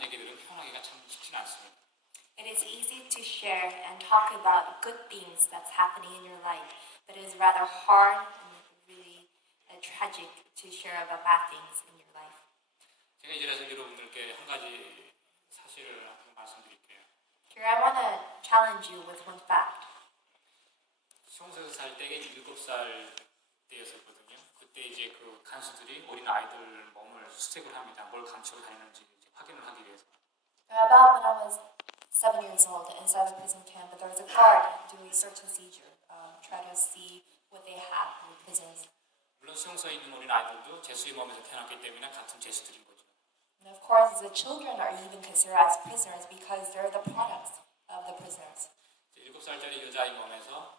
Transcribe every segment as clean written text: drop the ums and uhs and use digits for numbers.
사소한 얘기들은 표현하기가 참 쉽지는 않습니다. It is easy to share and talk about good things that's happening in your life, but it is rather hard and really tragic to share about bad things in your life. 제가 이제 여러분들께 한 가지 사실을 말씀드릴게요. Here I want to challenge you with one fact. 수용소에서 살 때 7살 때였었거든요. 그때 이제 그 간수들이 어린 아이들 몸을 수색을 합니다. 뭘 감추고 다니는지 확인을 하기 위해서. About when I was 7 years old inside the prison camp, there was a guard doing search and seizure, try to see what they have in the prisons. 물론 수용소에 있는 어린 아이들도 제수의 몸에서 태어났기 때문에 같은 제수들인 거죠. And of course, the children are even considered as prisoners because they're the products of the prisoners. 7살짜리 여자아이 몸에서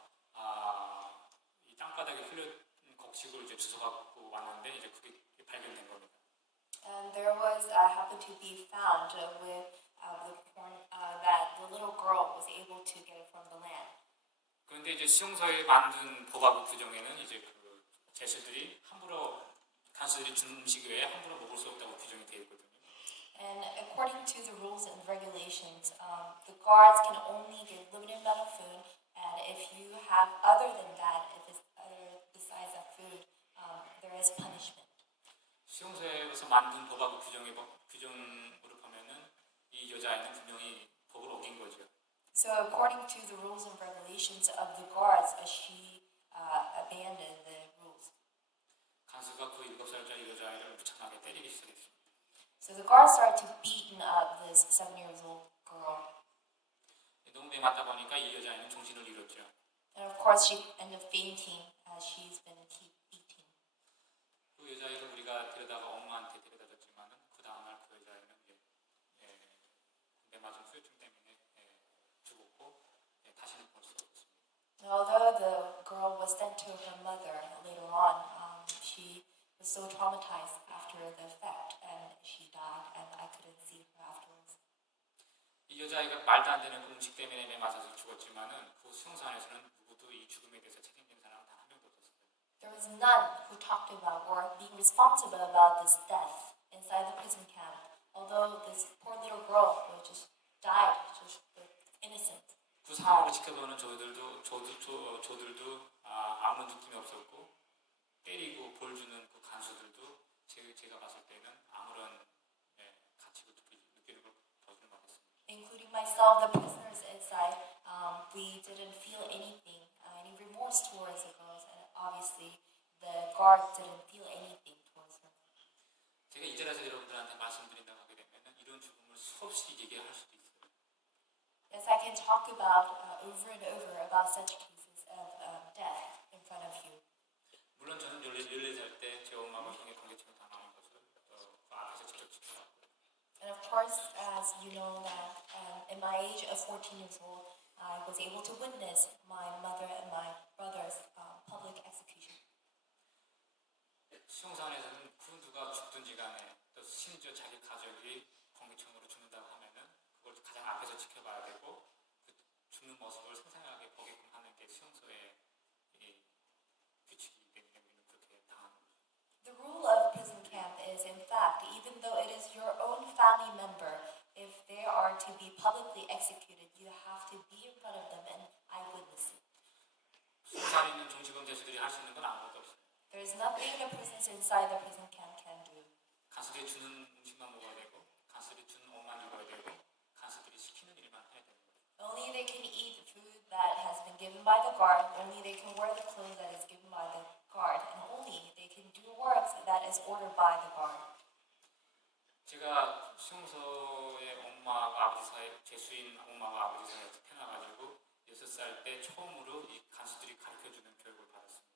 이 땅바닥에 흘린 곡식을 이제 주워갖고 왔는데 이제 그게 발견된 겁니다. And there was happened to be found with the corn that the little girl was able to get it from the land. 그런데 이제 수용소에 만든 법하고 규정에는 이제 그 제수들이 함부로 간수들이 준 음식 외에 함부로 먹을 수 없다고 규정이 되어 있거든요. And according to the rules and regulations, the guards can only get limited amount of food, and if you have other than that, if it's other besides that food, there is punishment. 수용소에서 만든 법하고 규정으로 보면은 이 여자아이는 분명히 법을 어긴 거죠. So according to the rules and regulations of the guards, she abandoned the rules. 간수가 그 7살짜리 여자아이를 무참하게 때리기 시작했습니다. So the guards started to beaten up this 7-year-old girl. 너무 매맞다 보니까 이 여자아이는 정신을 잃었죠. And of course, she ended up fainting as she's been beaten. 그 여자아이를 우리가 데려다가 엄마한테 데려다줬지만은 그 다음날 그 여자아이는 매맞은 후유증 때문에 죽었고 다시는 볼 수 없었습니다. Although the girl was sent to her mother later on, she was so traumatized after the effect, and she died, and I couldn't see her afterwards. 이 여자아이가 말도 안 되는 그 음식 때문에 매맞아서 죽었지만은 그 수용소 안에서는 누구도 이 죽음에 대해서 책임진 사람은 단 한 명도 없었어요. There was none who talked about or being responsible about this death inside the prison camp. Although this poor little girl who just died, just innocent. 그 상황을 지켜보는 저들도 아무 느낌이 없었고 때리고 볼 주는 그 간수들도 제가 봤을 때는 아무런 가치를 느끼는 걸 보지는 못했습니다. Including myself, the prisoners inside, we didn't feel anything, any remorse towards the girls, and obviously the guards didn't feel anything towards her. 제가 이 자리에서 여러분들한테 말씀드린다고 하게 되면 이런 죽음을 수없이 얘기할 수도 있어요. Yes, I can talk about over and over about such cases of death in front of you. 물론 저는 14살 때 제 엄마가 형의 강제징용 당하는 것을 그 앞에서 직접 지켜봤고요. And of course, as you know that in my age of 14 years old, I was able to witness my mother and my brother's public execution. 수용소 안에서는 그 누가 죽든지 간에 또 심지어 자기 가족이 공기총으로 죽는다고 하면은 그걸 가장 앞에서 지켜봐야 되고 그 죽는 모습을 생생하게 보게끔 하는 게 수용소의 규칙이기 때문에 우리는 그렇게 당하는 거죠. The rule of prison camp is, in fact, even though it is your own family member, if they are to be publicly executed, you have to be in front of them and eyewitness it. 수용소 안에 있는 정치범 제수들이 할 수 있는 건 아무것도 없어요. There is nothing the prisoners inside the prison camp can do. 간수들이 주는 음식만 먹어야 되고 간수들이 주는 옷만 입어야 되고 간수들이 시키는 일만 해야 되는 거예요. Only they can eat the food that has been given by the guard, only they can wear the clothes that is given by the guard, and only they can do work that is ordered by the guard. 제가 수용소의 엄마가 아버지 사이 제수인 엄마가 아버지 사이에서 태어나가지고 6살 때 처음으로 이 간수들이 가르쳐주는 교육을 받았습니다.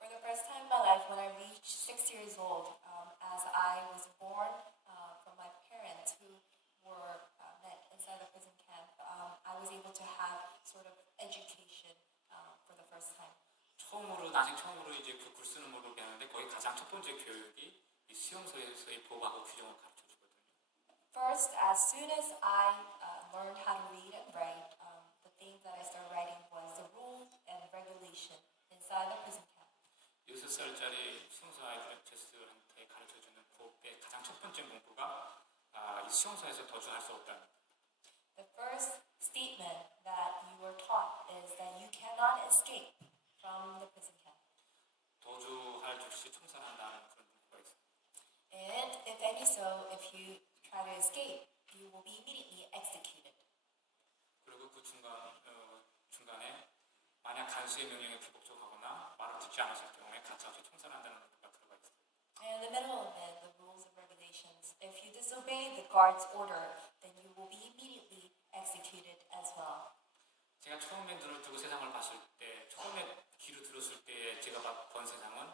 For the first time in my life, when I reached 6 years old, as I was born from my parents who were met inside the prison camp, I was able to have sort of education for the first time. 나중 처음으로 이제 그 글 쓰는 법을 배우는데 거의 가장 첫 번째 교육이 이 수용소에서의 법하고 규정을 가르쳐 주거든요. First, as soon as I learned how to read and write, the thing that I started writing was the rules and regulation inside the prison camp. 6살짜리 수용소 아이들 제수한테 가르쳐주는 법의 가장 첫 번째 문구가 이 이 수용소에서 도주할 수 없다는. The first statement that you were taught is that you cannot escape from the prison camp. 도주할 즉시 총살한다는 그런 문구가 있어요. And if any so, if you try to escape, you will be immediately executed. 그리고 그 중간에 만약 간수의 명령에 불복종하거나 말을 듣지 않았을 경우에 가차없이 총살한다는 문구가 들어가 있어요. And in the middle of it, the rules and regulations, if you disobey the guard's order, then you will be immediately executed as well. 제가 처음에 눈을 뜨고 세상을 봤을 때, 처음에 귀로 들었을 때 제가 본 세상은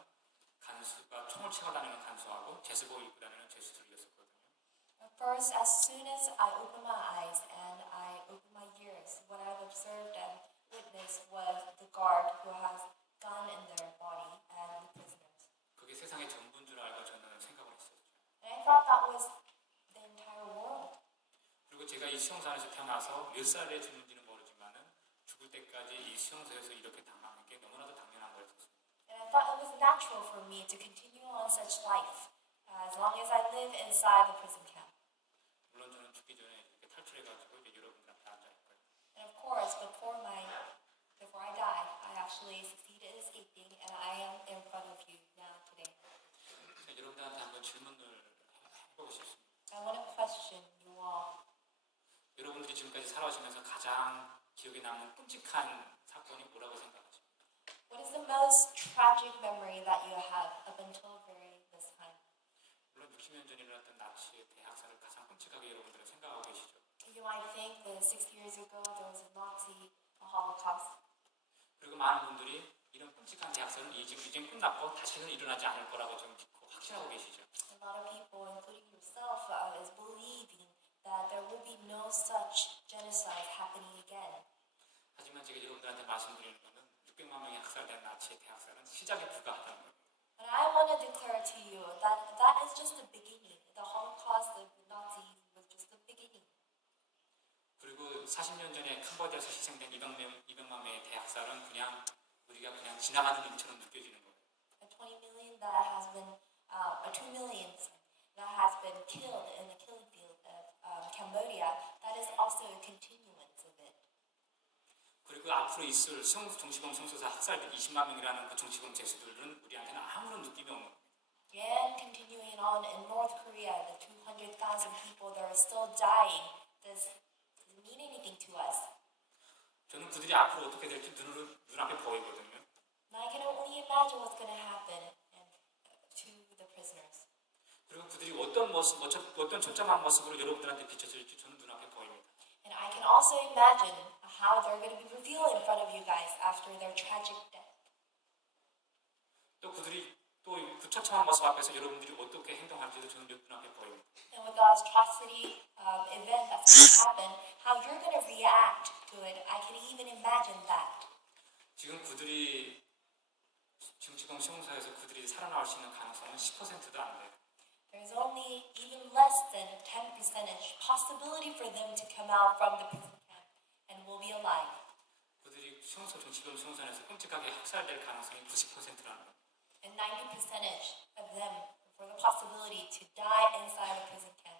간수가 총을 채워 다니는 간수하고 제스복 입고 다니는 제수들이었었거든요. At first, as soon as I opened my eyes and I opened my ears, what I've observed and witnessed was the guard who has gun in their body and the prisoners. 그게 세상의 전부인 줄 알고 저는 생각을 했었죠. And I thought that was the entire world. 그리고 제가 이 수용소 안에서 태어나서 몇 살에 죽는지는 모르지만은 죽을 때까지 이 수용소에서 이렇게 당하는 게 너무나도 당연한 거였어요. And I thought it was natural for me to continue on such life as long as I live inside the prison camp. 물론 저는 죽기 전에 이렇게 탈출해가지고 이제 여러분들한테 앉아있고요. And of course, before I died, I actually succeeded in escaping, and I am in front of you now today. 여러분들한테 한번 질문을 해보고 싶습니다. I want to question you all. 여러분들이 지금까지 살아오시면서 가장 기억에 남는 끔찍한 사건이 뭐라고 생각하세요? What is the most tragic memory that you have up until this time? 물론 60년 전에 일어났던 나치의 대학살을 가장 끔찍하게 여러분들은 생각하고 계시죠. You might think that 60 years ago there was a Nazi Holocaust. 그리고 많은 분들이 이런 끔찍한 대학살은 이제 끝났고 다시는 일어나지 않을 거라고 좀 믿고 확신하고 계시죠. A lot of people, including yourself, is believing that there will be no such genocide happening again. 하지만 제가 여러분들한테 말씀드리는 것은 600만 명이 학살된 나치의 대학살은 시작에 불과하다는 거예요. And I want to declare to you that that is just the beginning. The Holocaust of the Nazis was just the beginning. 그리고 40년 전에 캄보디아에서 희생된 200만 명의 대학살은 우리가 그냥 지나가는 일처럼 느껴지는 거예요. And 20 million that has been, or 2 million that has been killed in the killing field of Cambodia, that is also a continuance of it. 그리고 앞으로 있을 정치범 성소사 학살된 20만 명이라는 그 정치범 죄수들은 우리한테는 아무런 느낌이 없는 거예요. And continuing on in North Korea, the 200,000 people that are still dying doesn't mean anything to us. 저는 그들이 앞으로 어떻게 될지 눈앞에 보이거든요. And I can only imagine what's going to happen to the prisoners. 그리고 그들이 어떤 처참한 모습으로 여러분들한테 비춰질지 저는 눈앞에 보입니다. And I can also imagine how they're going to be revealed in front of you guys after their tragic death. 또 그들이 또 그 처참한 모습 앞에서 여러분들이 어떻게 행동할지도 저는 눈앞에 보입니다. And with the atrocity event that's going to happen, how you're going to react to it, I can even imagine that. 지금 그들이 정치범 수용소에서 그들이 살아나올 수 있는 가능성은 10%도 안 돼요. There's only even less than 10% possibility for them to come out from the prison camp and will be alive. 그들이 정치범 수용소에서 끔찍하게 학살될 가능성이 90%라는 거예요. And 90% of them for the possibility to die inside a prison camp.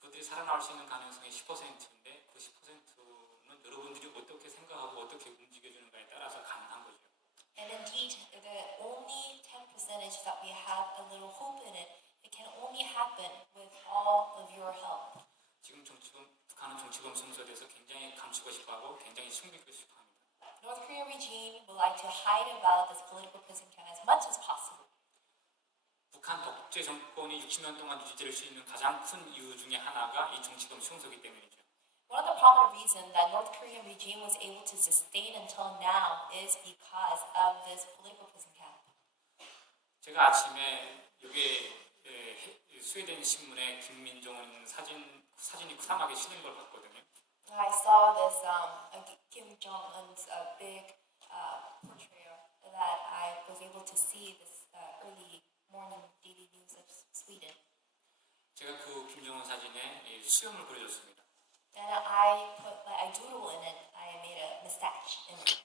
그들이 살아나올 수 있는 가능성이 10%인데 그 10%는 여러분들이 어떻게 생각하고 어떻게 움직여주는가에 따라서 가능한 거죠. And indeed, the only 10% that we have a little hope in it, it can only happen with all of your help. 지금 북한은 정치범 수용소에 대해서 굉장히 감추고 싶어하고 굉장히 숨기고 싶어합니다. North Korean regime would like to hide about this political prison camp as much as possible. 북한 독재 정권이 60년 동안 유지될 수 있는 가장 큰 이유 중에 하나가 이 정치범 수용소이기 때문이죠. One of the prominent reasons that North Korean regime was able to sustain until now is because of this political prison camp. 제가 아침에 여기에 스웨덴 신문에 김민종은 사진이 크다하게 실린 걸 봤거든요. I saw this Kim Jong-un's big portrayal that I was able to see this early morning daily news of Sweden. 제가 그 김정은 사진에 이 수염을 그려줬습니다. And I doodle in it. I made a mustache in it.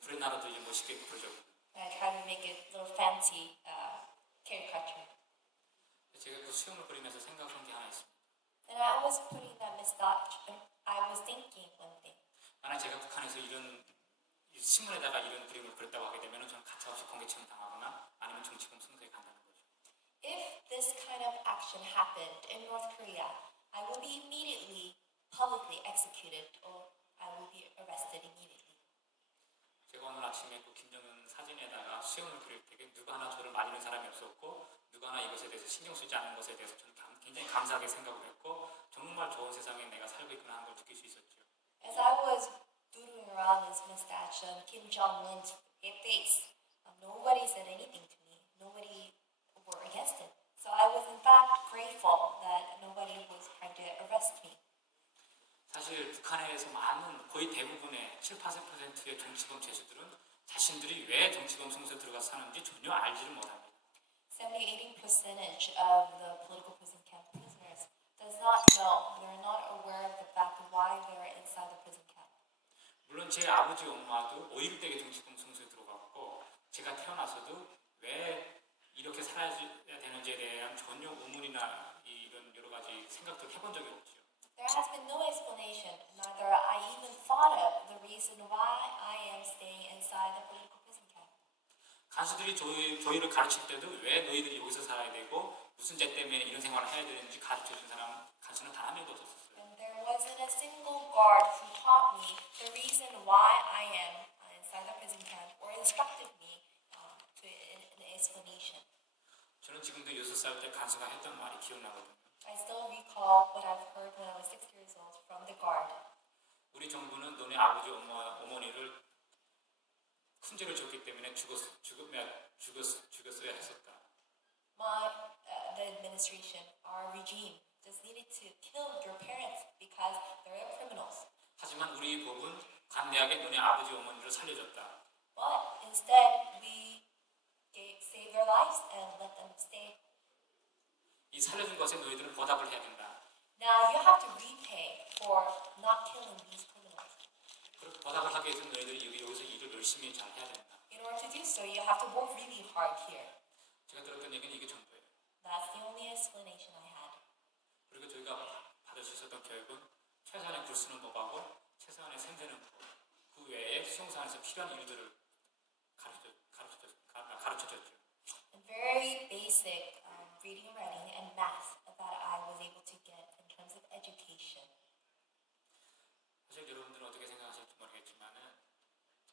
브랜나로도 이제 멋있게 그려줬고. I tried to make it a little fancy caricature. 제가 그 수영을 그리면서 생각한 게 하나 있습니다. And I was putting that I was thinking one thing. 만약 제가 북한에서 이런 이 신문에다가 이런 그림을 그렸다고 하게 되면 저는 가차없이 공개처형 당하거나 아니면 정치범 승소에 간다는 거죠. If this kind of action happened in North Korea, I will be immediately publicly executed or I will be arrested immediately. 제가 오늘 아침에 그 김정은 사진에다가 수영을 그릴 때 누가 하나 저를 말리는 사람이 없었고 누가 하나 이것에 대해서 신경 쓰지 않는 것에 대해서 저는 굉장히 감사하게 생각을 했고 정말 좋은 세상에 내가 살고 있구나 하는 걸 느낄 수 있었죠. As I was doodling around his mustache on Kim Jong-un's face, nobody said anything to me. Nobody were against it. So I was in fact grateful that nobody was trying to arrest me. 사실 북한에서 많은 거의 대부분의 7~8%의 정치범 죄수들은 자신들이 왜 정치범 승소에 들어가서 사는지 전혀 알지를 못합니다. 70–80% of the political prison camp prisoners does not know, they're not aware of the fact of why they're inside the prison camp. 물론 제 아버지 엄마도 5.18 정치범 승소에 들어갔고 제가 태어나서도 왜 이렇게 살아야 되는지에 대한 전혀 의문이나 이런 여러 가지 생각들을 해본 적이 없죠. There has been no explanation, neither I even thought of the reason why I am staying inside the political prison camp. 간수들이 저희를 가르칠 때도 왜 너희들이 여기서 살아야 되고 무슨 죄 때문에 이런 생활을 해야 되는지 가르쳐준 사람 간수는 단 한 명도 없었어요. And there wasn't a single guard who taught me the reason why I am inside the prison camp or instructed me to an explanation. 저는 지금도 6살 때 간수가 했던 말이 기억나거든요. I still recall what I've heard when I was 6 years old from the guard. 우리 정부는 너네 아버지 어머니를 큰 죄를 지었기 때문에 죽였어야 했었다. The administration, our regime, just needed to kill your parents because they're criminals. 하지만 우리 법은 관대하게 너네 아버지 어머니를 살려줬다. But instead, we saved their lives and let them stay. 이 살려준 것에 너희들은 보답을 해야 된다. Now you have to repay for not killing these criminals. 그렇게 보답을 하기 위해서 너희들이 여기서 일을 열심히 잘 해야 된다. In order to do so, you have to work really hard here. 제가 들었던 얘기는 이게 전부예요. That's the only explanation I had. 그리고 저희가 받을 수 있었던 교육은 최소한의 글 쓰는 법하고 최소한의 생대는 법, 그 외에 수용사에서 필요한 일들을 가르쳐줬죠. And very basic reading, writing, and math that I was able to get in terms of education. 사실 여러분들은 어떻게 생각하실지 모르겠지만은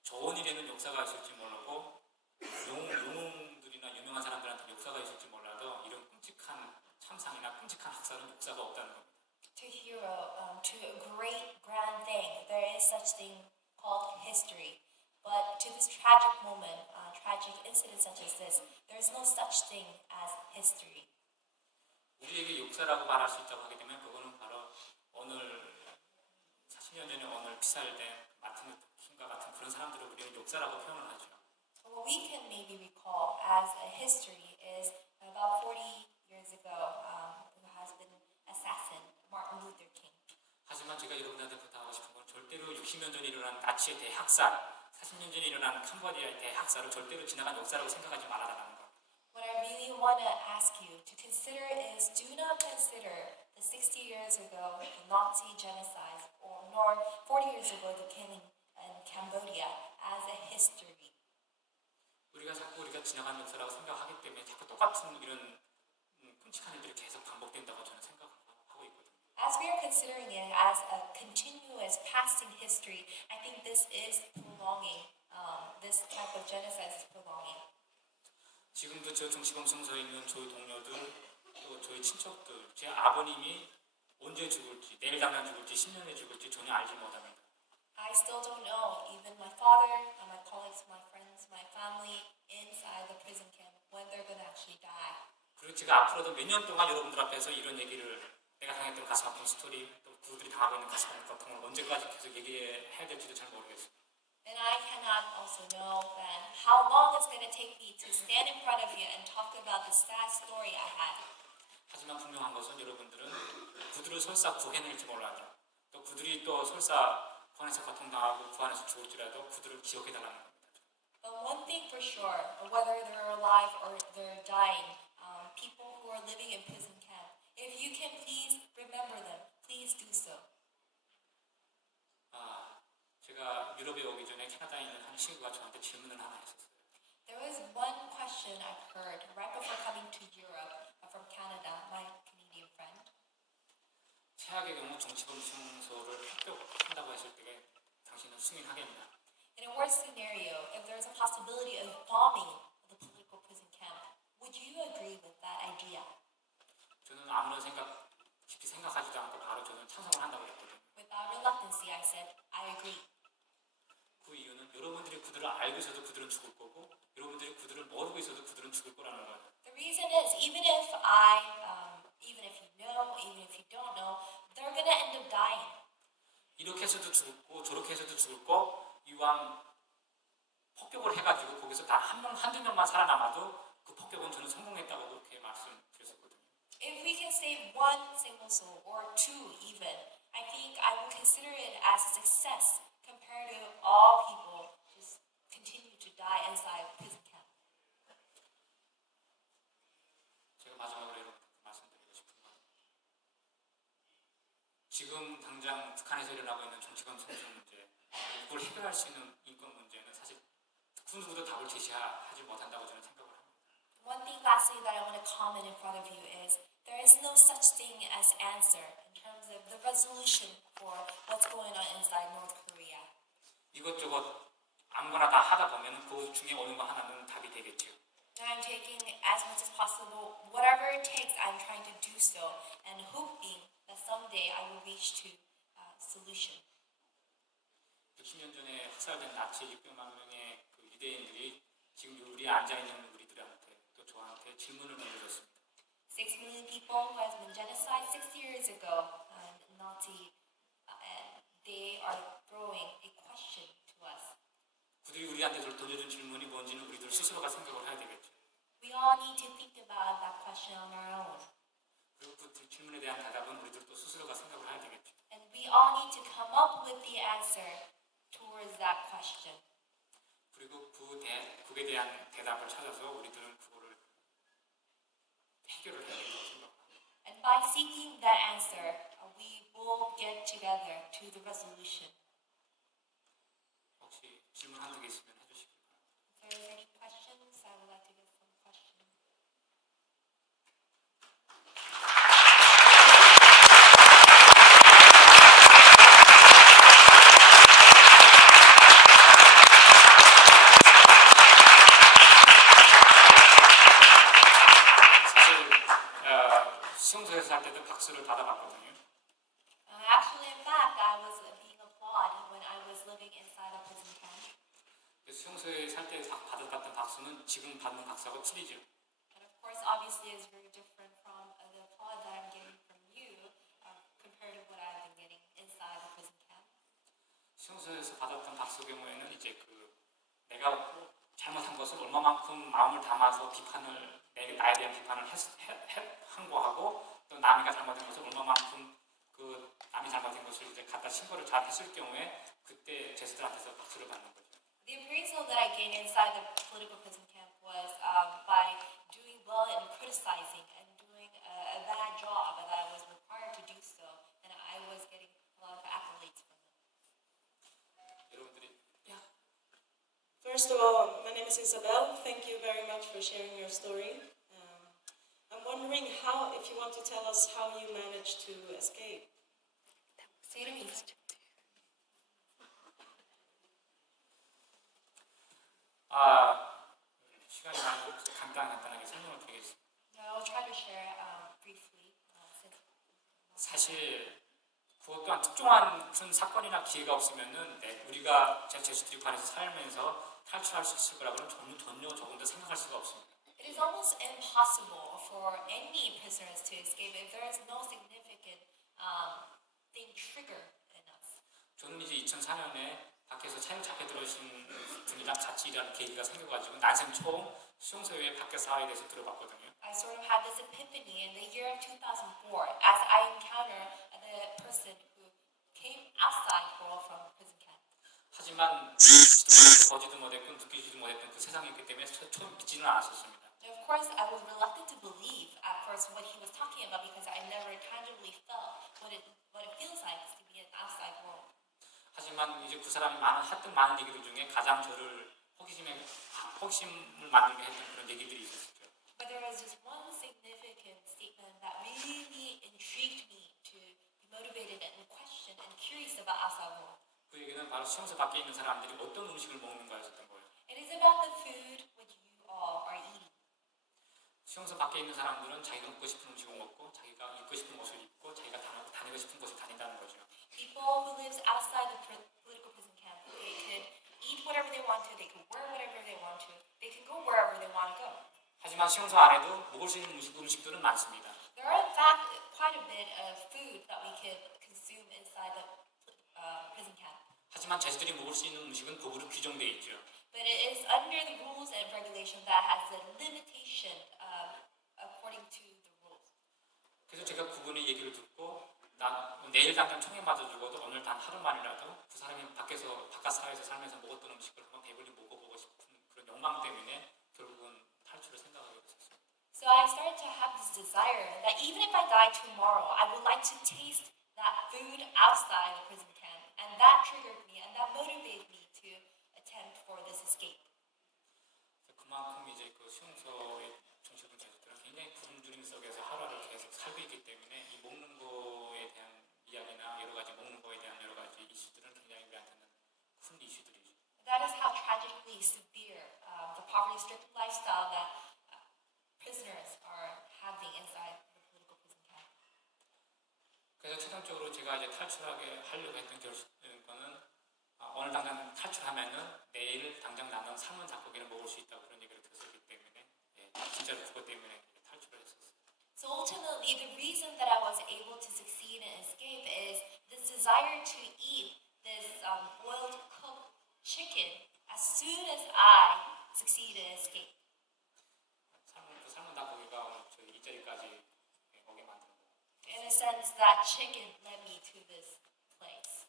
좋은 일에는 역사가 있을지 모르고 영웅들이나 유명한 사람들한테 역사가 있을지 몰라도 이런 끔찍한 참상이나 끔찍한 학살은 역사가 없다는 겁니다. To hero, to a great grand thing, there is such thing called history. But to this tragic moment, tragic incident such as this, there is no such thing as history. 우리에게 역사라고 말할 수 있다고 하게 되면 그거는 바로 오늘 40년 전에 오늘 피살된 마틴 루터 킹과 같은 그런 사람들을 우리는 역사라고 표현을 하죠. So what we can maybe recall as a history is about 40 years ago, who has been assassinated, Martin Luther King. 하지만 제가 여러분들한테 부탁하고 싶은 건 절대로 60년 전에 일어난 나치의 대학살, 40년 전에 일어난 캄보디아의 대학살을 절대로 지나간 역사라고 생각하지 말아라는 거. What I really want to ask you to consider is do not consider the 60 years ago the Nazi genocide nor 40 years ago the killing in Cambodia as a history. 우리가 지나간 역사라고 생각하기 때문에 자꾸 똑같은 이런 끔찍한 일들이 계속 반복된다고 저는 생각하고 있거든요. As we are considering it as a continuous passing history, I think this is prolonging. This type of genocide is prolonging. 지금도 저 정치범 승소에 있는 저희 동료들, 또 저희 친척들, 제 아버님이 언제 죽을지, 내일 당장 죽을지, 10년에 죽을지 전혀 알지 못합니다. I still don't know. Even my father, my colleagues, my friends, my family inside the prison camp when they're gonna actually die. 그리고 제가 앞으로도 몇 년 동안 여러분들 앞에서 이런 얘기를 내가 당했던 가슴 아픈 스토리, 또 그들이 당하고 있는 가슴 아픈 고통을 언제까지 계속 얘기해야 될지도 잘 모르겠어요. And I cannot also know that how long it's gonna take me to stand in front of you and talk about the sad story I had. 하지만 분명한 것은 여러분들은 그들을 설사 구해낼지 몰라도 또 그들이 또 설사 구안에서 고통당하고 구안에서 죽을지라도 그들을 기억해달라는 겁니다. But one thing for sure, whether they're alive or they're dying, people who were living in prison camp. If you can please remember them, please do so. 제가 유럽에 오기 전에 캐나다에 있는 한 친구가 저한테 질문을 하나 했었어요. There was one question I heard right before coming to Europe from Canada, my Canadian friend. 최악의 경우 정치범 수용소를 합격한다고 했을 때 당신은 승인하겠냐? In a worst scenario, if there's a possibility of bombing the political prison camp, would you agree with that idea? 저는 아무런 깊이 생각하지도 않고 바로 저는 찬성을 한다고 했거든요. Without reluctancy, I said, I agree. 그 이유는 여러분들이 그들을 알고 있어도 그들은 죽을 거고 여러분들이 그들을 모르고 있어도 그들은 죽을 거라는 거예요. The reason is, even if you know, even if you don't know, they're gonna end up dying. 이렇게 해서도 죽고 저렇게 해서도 죽을 거 이왕 폭격을 해가지고 거기서 단 한두 명만 살아남아도 그 폭격은 저는 성공했다고 그렇게 말씀드렸었거든요. If we can save one single soul or two even, I think I will consider it as a success compared to all people just continue to die inside prison camp. 제가 마지막으로 여러분께 말씀드리고 싶은 건 지금 당장 북한에서 일어나고 있는 정치권 성장 문제, 그걸 해결할 수 있는 인권 문제는 사실 그 누구도 답을 제시하지 못한다고 저는 생각을 합니다. One thing lastly that I want to comment in front of you is there is no such thing as answer in terms of the resolution for what's going on inside North Korea. 이것저것 아무거나 다 하다 보면 그 중에 어느 거 하나는 답이 되겠죠. And I'm taking as much as possible, whatever it takes, I'm trying to do so and hoping that someday I will reach to solution. 60년 전에 학살된 나치 600만 명의 그 유대인들이 지금 우리 앉아있는 우리들한테 또 저한테 질문을 던져줬습니다. 6 million people who has been genocide 60 years ago, Nazi, and they are throwing a question to us. 그들이 우리한테 던져준 질문이 뭔지는 우리들 스스로가 생각을 해야 되겠죠. We all need to think about that question on our own. 그리고 그 질문에 대한 대답은 우리들도 스스로가 생각을 해야 되겠죠. And we all need to come up with the answer towards that question. 그리고 그에 대한 대답을 찾아서 우리들은 그거를 해결을 해야 된다고 생각합니다. And by seeking that answer, we will get together to the resolution. 혹시 질문 한두 개 있으면 해주시기 바랍니다. If there is any questions, I would like to get some questions. 수용소에서 할 때도 박수를 받아봤거든요. Actually, in fact, I was being applauded when I was living inside a prison camp. 수용소에 살 때 받았던 박수는 지금 받는 박수하고 틀리죠. And of course, obviously, it's very different from the applause that I'm getting from you compared to what I've been getting inside a prison camp. 수용소에서 받았던 박수 경우에는 이제 내가 잘못한 것을 얼마만큼 마음을 담아서 나에 대한 비판을 한 거하고 또 남이가 잘못한 것을 얼마만큼 남이 잘못한 것을 이제 갖다 신고를 잘 했을 경우에 그때 제스들 앞에서 박수를 받는 거죠. The appraisal that I gained inside the political prison camp was by doing well and criticizing and doing a bad job, and I was required to do so, and I was getting a lot of accolades from them. 여러분들이 First of all, my name is Isabel. Thank you very much for sharing your story. I'm wondering if you want to tell us how you managed to escape. 시간이 많이 없어서 간단하게 설명을 드리겠습니다. I'll try to share briefly. 사실 그것 또한 특정한 큰 사건이나 기회가 없으면은 우리가 제수들판에서 살면서 탈출할 수 있을 거라고는 전혀 조금도 생각할 수가 없습니다. It is almost impossible for any prisoners to escape if there is no significant thing trigger in us. 저는 이제 2004년에 밖에서 차에 잡혀 들어오신 분이랑 같이 일하는 계기가 생겨가지고 난생 처음 수용소에 밖에 사회에 대해서 들어봤거든요. I sort of had this epiphany in the year of 2004 as I encountered the person who came outside parole from prison camp. 하지만 보지도 못했고 느끼지도 못했던 그 세상이 있기 때문에 처음 믿지는 않았었습니다. And of course, I was reluctant to believe at first actually felt what it feels like to be in the outside world. 하지만 이제 그 사람이 했던 많은 얘기들 중에 가장 저를 호기심을 만들게 했던 그런 얘기들이 있었죠. But there was just one significant statement that really intrigued me to be motivated and question and curious about outside world. 그 얘기는 바로 수용소 밖에 있는 사람들이 어떤 음식을 먹는가였었던 거예요. It is about the food which you all are eating. 수용소 밖에 있는 사람들은 자기가 먹고 싶은 음식을 먹고 자기가 입고 싶은 옷을 입고 자기가 다니고 싶은 곳을 다닌다는 거죠. People who lives outside the political prison camp, they could eat whatever they want to, they could wear whatever they want to, they can go wherever they want to go. 하지만 수용소 안에도 먹을 수 있는 음식들은 많습니다. There are in fact quite a bit of food that we could consume inside the prison camp. 하지만 자신들이 먹을 수 있는 음식은 법으로 규정되어 있죠. But it is under the rules and regulation that has a limitation according to the rules. 그래서 제가 그분의 얘기를 듣고 내일 당장 총에 맞아 죽어도 오늘 단 하루만이라도 그 사람이 바깥 사회에서 살면서 먹었던 음식을 한번 배불리 먹어보고 싶은 그런 욕망 때문에 결국은 탈출을 생각하게 됐었어요. So I started to have this desire that even if I die tomorrow, I would like to taste that food outside the prison camp, and that triggered me and that motivated me to attempt for this escape. 그만큼 이제 그 수용소의 종식은 가족들은 굉장히 굶주림 속에서 하루하루 계속 살고 있기 때문에 이 먹는 거에 대한 이야기나 여러 가지 먹는 거에 대한 여러 가지 이슈들은 굉장히 우리한테는 큰 이슈들이죠. That is how tragically severe the poverty-stricken lifestyle that prisoners are having inside the political prison camp. 그래서 최종적으로 제가 이제 하려고 했던 거는 오늘 당장 탈출하면은 내일 당장 나는 삶은 닭고기를 먹을 수 있다고 그런 얘기를 들었기 때문에 진짜로 그것 때문에 탈출을 했었어요. So ultimately, the reason that I was able to succeed and escape is this desire to eat this boiled cooked chicken as soon as I succeed and escape. 삶은 닭고기가 오늘 저희 이 자리까지 오게 만든 거예요. In a sense, that chicken led me to this place.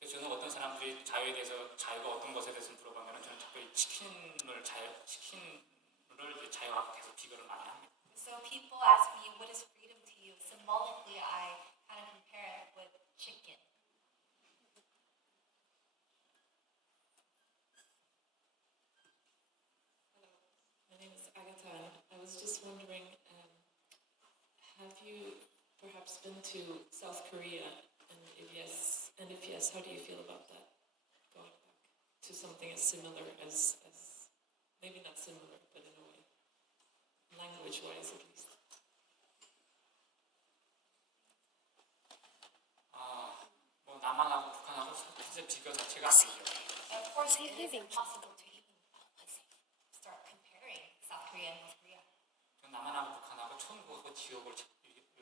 그래서 저는 어떤 사람들이 자유에 대해서 자유가 어떤 것에 대해서 물어보면 저는 자꾸 이 치킨을 자유하고 계속 비교를 많이 합니다. So people ask me, what is freedom to you? Symbolically, I kind of compare it with chicken. My name is Agatha, and I was just wondering, have you perhaps been to South Korea? And if yes, how do you feel about that? Going back to something as similar as maybe not similar, but in a way, language-wise at least. 뭐 남한하고 북한하고 사실 비교 자체가 안 되죠. Of course, it is impossible to even start comparing South Korea and North Korea. 남한하고 북한하고 천국하고 지옥을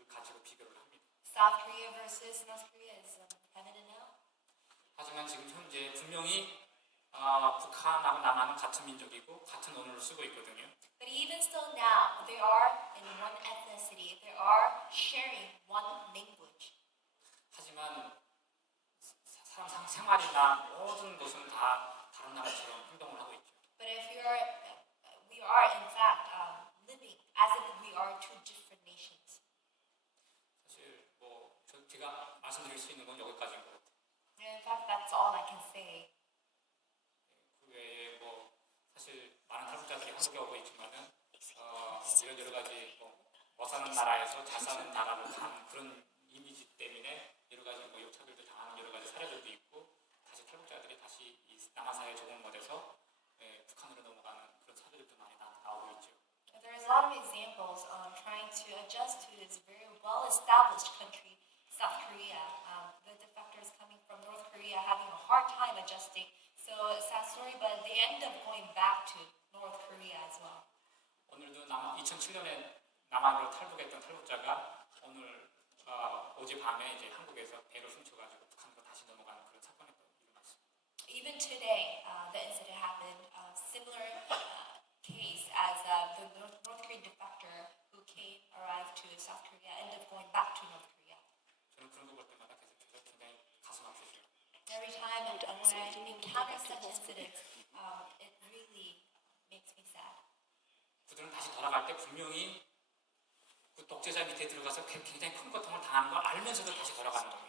가지고 비교를 합니다. South Korea versus North Korea is heaven and hell. 하지만 지금 현재 분명히 북한하고 남한은 같은 민족이고 같은 언어를 쓰고 있거든요. But even still now, they are in one ethnicity. They are sharing one language. 하지만 사람 생활이나 모든 것은 다 다른 나라처럼 행동을 하고 있죠. But if we are in fact living as if we are two different nations. 사실 뭐 제가 말씀드릴 수 있는 건 여기까지인 것 같아요. And in fact, that's all I can say. 그 외에 뭐 사실 많은 탈북자들이 한국에 오고 있지만은 이런 여러 가지 못 사는 나라에서 잘 사는 나라로 가는 그런 이미지 때문에 여러 가지 뭐 역차별도 당하는 여러 가지 사례들도 있고 다시 탈북자들이 다시 이 남한 사회에 적응 못해서 북한으로 넘어가는 그런 사례들도 많이 나오고 있죠. There's a lot of examples on trying to adjust to this very well-established country, South Korea. The defectors coming from North Korea having a hard time adjusting. So sad story, but they end up going back to North Korea as well. 오늘도 2007년에 남한으로 탈북했던 탈북자가 오늘 어제 밤에 이제 한국에서 배로 훔쳐가지고 북한으로 다시 넘어가는 그런 사건이 또 일어났습니다. Even today, the incident happened. Similar case as the North Korean defector who arrived to South Korea, ended up going back to North Korea. 저는 그런 거 볼 때마다 계속 굉장히 가슴 아프죠. Every time when I encounter such incidents, it really makes me sad. 그들은 다시 돌아갈 때 분명히 그 독재자 밑에 들어가서 굉장히 큰 고통을 당하는 걸 알면서도 다시 돌아가는 거예요.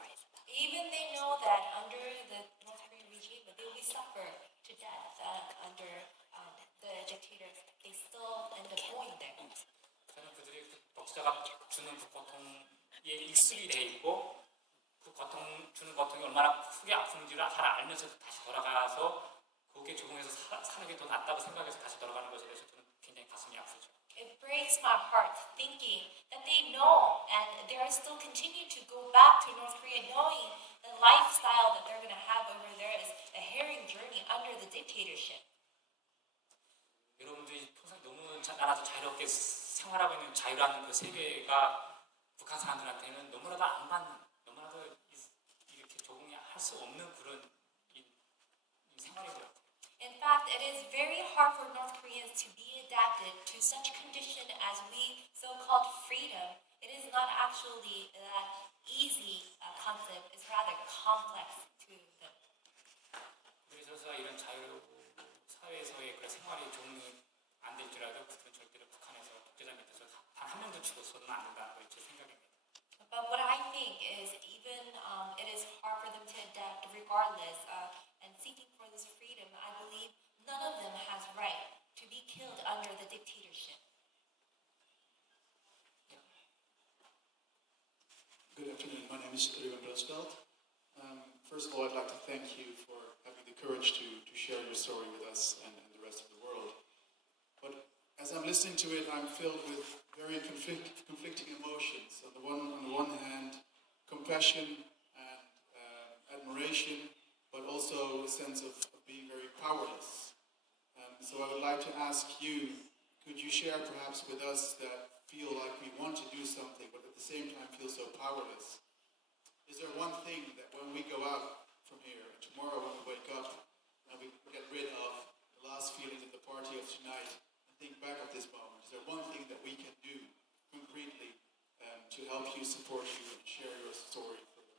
Even they know that under the North Korean regime, that they will be suffered to death under the dictators. They still end up going there. 저는 그들이 그 독재자가 주는 그 고통에 익숙이 돼 있고 그 고통 주는 고통이 얼마나 크게 아픈지를 잘 알면서도 다시 돌아가서 거기에 적응해서 사는 게 더 낫다고 생각해서 다시 돌아가는 것에 대해서 저는 굉장히 가슴이 아프죠. It breaks my heart thinking that they know and they are still continue to go back to North Korea knowing the lifestyle that they're going to have over there is a harrowing journey under the dictatorship. 여러분들이 평생 너무 나라도 자유롭게 생활하고 있는 자유라는 그 세계가 북한 사람들한테는 너무나도 너무나도 이렇게 적응이 할 수 없는 그런 생활인 것 같아요. In fact, it is very hard for North Koreans to be adapted to such condition as we so-called freedom. It is not actually that easy concept. It's rather complex to them. 그래서 이런 자유 사회에서의 그런 생활이 적응이 안 될 줄 알고 그들은 절대로 북한에서 독재자 밑에서 단 한 명도 죽어서는 안 된다는 게 제 생각입니다. But what I think is even it is hard for them to adapt regardless and seeking for this freedom, I believe none of them has right to be killed under the dictatorship. Good afternoon. My name is Ruben Brasveld. First of all, I'd like to thank you for having the courage to share your story with us and the rest of the world. But as I'm listening to it, I'm filled with very conflicting emotions. On the one hand, compassion and admiration, but also a sense of being very powerless. So I would like to ask you, could you share perhaps with us that feel like we want to do something, but at the same time feel so powerless? Is there one thing that when we go out from here, and tomorrow when we wake up, and we get rid of the last feelings of the party of tonight, and think back at this moment, is there one thing that we can do concretely to help you, support you, and share your story further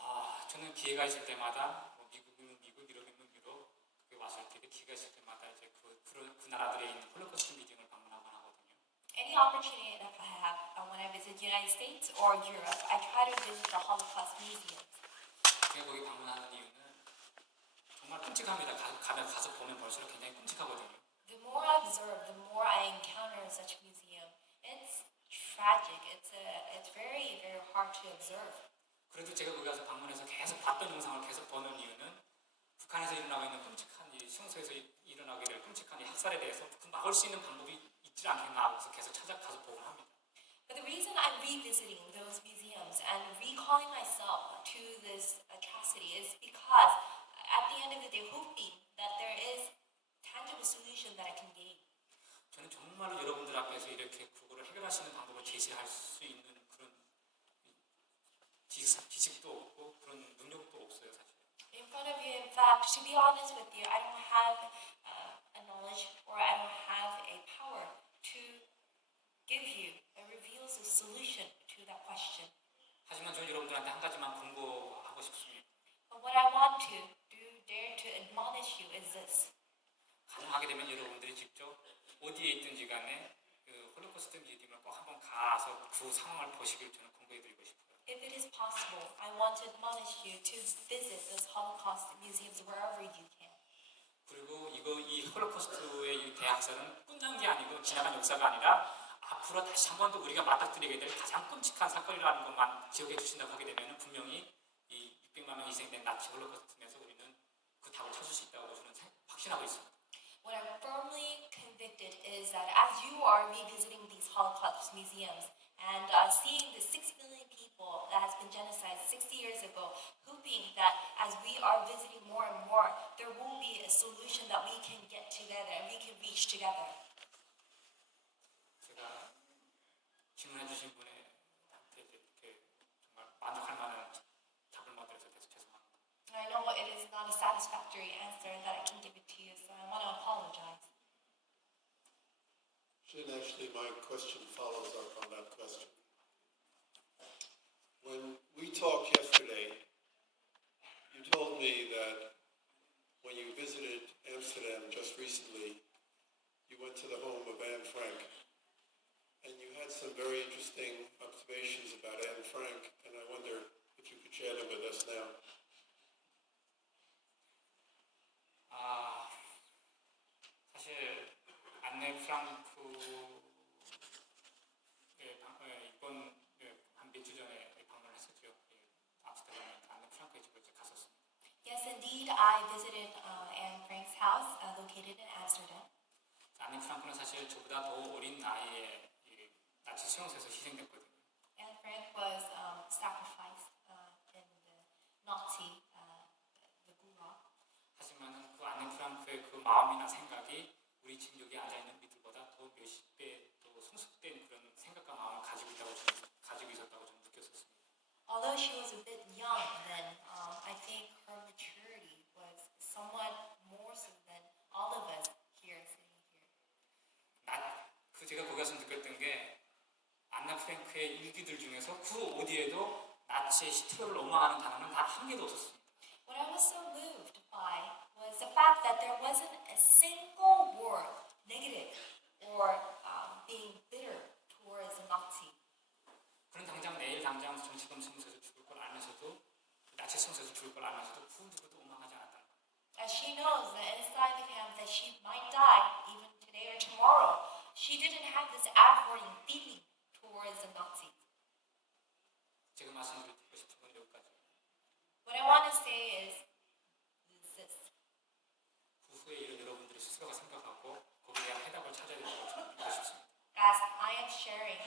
on? 저는 기회가 있을 때마다 미국이면 미국, 유럽이면 유럽, 그게 왔을 때 기회가 있을 때마다 이제 그 나라들에 있는 홀로코스트 뮤지엄을 방문하곤 하거든요. Any opportunity that I have when I visit the United States or Europe, I try to visit the Holocaust museums. 제가 거기 방문하는 이유는 정말 끔찍합니다. 가서 보면 볼수록 굉장히 끔찍하거든요. The more I observe, the more I encounter such museum. It's tragic. It's very, very hard to observe. 그래도 제가 거기 가서 방문해서 계속 봤던 영상을 계속 보는 이유는 북한에서 일어나고 있는 끔찍한 이 수용소에서 일어나게 될 끔찍한 이 학살에 대해서 그 막을 수 있는 방법이 있지 않겠나 하고서 계속 찾아가서 보곤 합니다. But the reason I'm revisiting those museums and recalling myself to this atrocity is because at the end of the day, hoping that there is tangible solution that I can gain. 저는 정말로 여러분들 앞에서 이렇게 그거를 해결할 수 있는 방법을 제시할 수 있는 그런 지식도 없고 그런 능력도 없어요, 사실. In front of you, in fact, to be honest with you, I don't have a knowledge or I don't have a power to give you a reveals a solution to that question. 하지만 저는 여러분들한테 한 가지만 권고하고 싶습니다. But what I want to dare to admonish you is this. 가능하게 되면 여러분들이 직접 어디에 있든지 간에 그 홀로코스트 뮤지엄을 꼭 한번 가서 그 상황을 보시길 저는 권고해드리고 싶어요. If it is possible, I want to admonish you to visit those Holocaust museums wherever you can. 그리고 이 홀로코스트의 이 대학살은 끝난 게 아니고 지나간 역사가 아니라 앞으로 다시 한 번 더 우리가 맞닥뜨리게 될 가장 끔찍한 사건이라는 것만 기억해 주신다고 하게 되면 분명히 이 600만 명 희생된 나치 홀로코스트에서 우리는 그 답을 찾을 수 있다고 저는 확신하고 있습니다. What I'm firmly convicted is that as you are revisiting these Holocaust museums and seeing the 6 million people that has been genocided 60 years ago, hoping that as we are visiting more and more, there will be a solution that we can get together and we can reach together. 제가 질문해 주신 분한테 이렇게 정말 만족할 만한 답을 못 드려서 죄송합니다. I know it is not a satisfactory answer that I can give it to you, so I want to apologize. Shin, actually, my question follows up on that question. When we talked yesterday, you told me that when you visited Amsterdam just recently, you went to the home of Anne Frank, and you had some very interesting observations about Anne Frank, and I wonder if you could share them with us now. 사실 안네 프랑크의 이번 한 몇 주 전에 방문했었죠. 암스테르담에 안네 프랑크의 집을 이제 갔었습니다. Yes, indeed, I visited Anne Frank's house located in Amsterdam. 안네 프랑크는 사실 저보다 더 어린 나이에 나치 수용소에서 희생됐거든요. Anne Frank was sacrificed in the Nazi, the Gulag. 하지만 그 안네 프랑크의 그 마음이나 생각이 우리 지금 여기 앉아 있는 이들보다 더 몇십 배 더 성숙된 그런 생각과 마음을 가지고 있었다고 저는 느꼈었습니다. Although she was a bit young then, I think her maturity was somewhat more so than all of us here sitting here. 제가 거기 가서 느꼈던 게 안나 프랭크의 일기들 중에서 그 어디에도 나치의 히틀러를 원망하는 단어는 단 한 개도 없었습니다. What I was so moved by was the fact that there wasn't a single word negative or being bitter towards the Nazi. 그런 내일 당장 정치범 수용소에서 죽을 걸 알면서도 나치 수용소에서 죽을 걸 알면서도 그 누구도 원망하지 않았다는 거예요. As she knows that inside the camp that she might die even today or tomorrow, she didn't have this abhorring feeling towards the Nazis. 제가 말씀드리고 싶은 건 여기까지. What I want to say is this. 그 후에 여러분들이 스스로가 생각하고 거기에 대한 해답을 찾아야 된다고 저는 믿고 싶습니다. As I am sharing